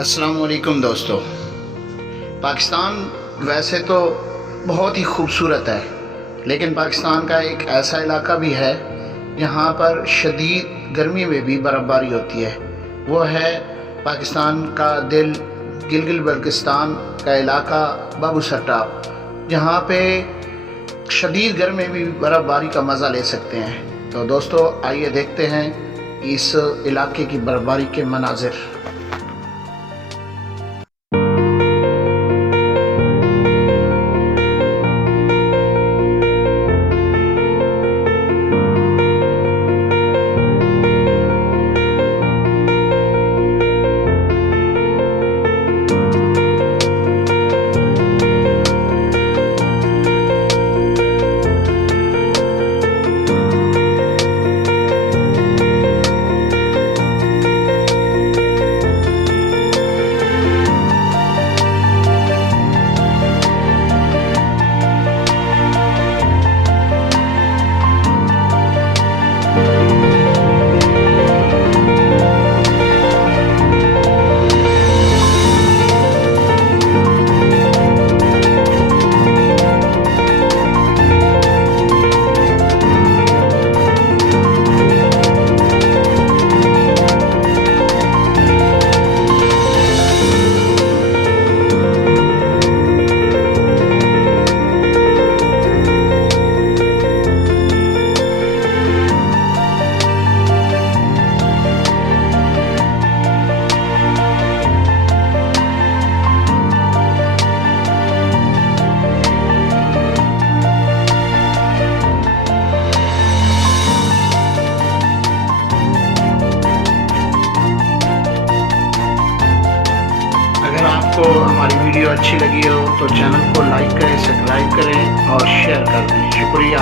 अस्सलाम वालेकुम दोस्तों। पाकिस्तान वैसे तो बहुत ही खूबसूरत है, लेकिन पाकिस्तान का एक ऐसा इलाका भी है जहाँ पर शदीद गर्मी में भी बर्फ़बारी होती है। वो है पाकिस्तान का दिल गिलगित बल्तिस्तान का इलाका बाबूसरटॉप, जहाँ पे शदीद गर्मी में भी बर्फ़बारी का मज़ा ले सकते हैं। तो दोस्तों आइए देखते हैं इस इलाके की बर्फ़बारी के मनाजिर। आपको हमारी वीडियो अच्छी लगी हो तो चैनल को लाइक करें, सब्सक्राइब करें और शेयर कर दें। शुक्रिया।